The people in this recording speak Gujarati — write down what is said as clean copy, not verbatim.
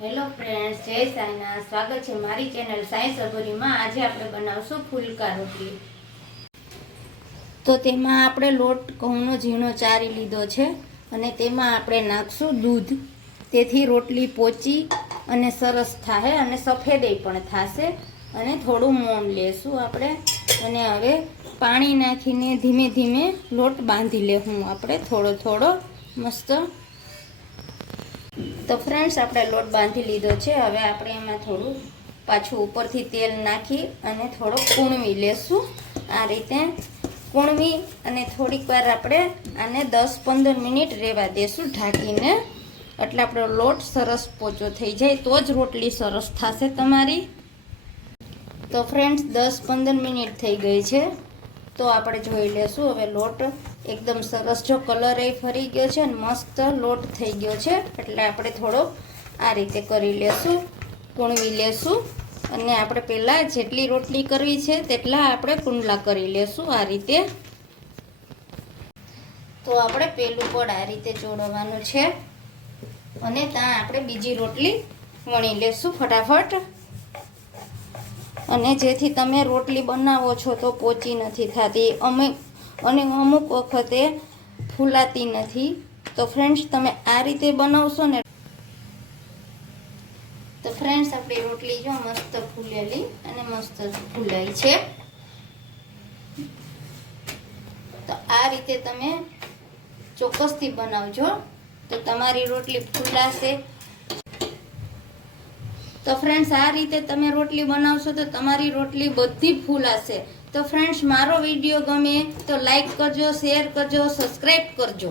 હેલો ફ્રેન્ડ્સ, જય સાંઈનાથ। સ્વાગત છે મારી ચેનલ સાંઈ સબરીમાં। આજે આપણે બનાવશું ફુલકા રોટલી। તો તેમાં આપણે લોટ ઘઉંનો ઝીણો ચારી લીધો છે અને તેમાં આપણે નાખશું દૂધ, તેથી રોટલી પોચી અને સરસ થાય અને સફેદય પણ થશે અને થોડું મોણ લેશું આપણે। અને હવે પાણી નાખીને ધીમે ધીમે લોટ બાંધી લેશું આપણે થોડો થોડો મસ્ત। તો ફ્રેન્ડ્સ, આપણે લોટ બાંધી લીધો છે। હવે આપણે એમાં થોડું પાછું ઉપરથી તેલ નાખી અને થોડો કૂણવી લેશું। આ રીતે કૂણવી અને થોડીક વાર આપણે આને 10-15 મિનિટ રહેવા દેશું ઢાંકીને, એટલે આપણો લોટ સરસ પોચો થઈ જાય, તો જ રોટલી સરસ થશે તમારી। તો ફ્રેન્ડ્સ, 10-15 મિનિટ થઈ ગઈ છે, તો આપણે જોઈ લેશું। હવે લોટ એકદમ સરસ, જો કલર એ ફરી ગયો છે અને મસ્ત લોટ થઈ ગયો છે, એટલે આપણે થોડો આ રીતે કરી લેશું, કૂણવી લેશું। અને આપણે પહેલાં જેટલી રોટલી કરવી છે તેટલા આપણે કુંડલા કરી લેશું આ રીતે। તો આપણે પહેલું પડ આ રીતે જોડવાનું છે અને ત્યાં આપણે બીજી રોટલી વણી લેશું ફટાફટ। અને જેથી તમે રોટલી બનાવો છો તો પોચી નથી થતી અને અમુક વખતે ફૂલાતી નથી। તો ફ્રેન્ડ્સ, તમે આ રીતે બનાવશો ને તો ફ્રેન્ડ્સ આપણી રોટલી જો મસ્ત ફૂલેલી અને મસ્ત ફૂલાઈ છે। તો આ રીતે તમે ચોક્કસથી બનાવજો તો તમારી રોટલી ફૂલાશે। તો ફ્રેન્ડ્સ, આ રીતે તમે રોટલી બનાવશો તો તમારી રોટલી બધી ફૂલાશે। તો ફ્રેન્ડ્સ, મારો વિડીયો ગમે તો લાઈક કરજો, શેર કરજો, સબસ્ક્રાઈબ કરજો।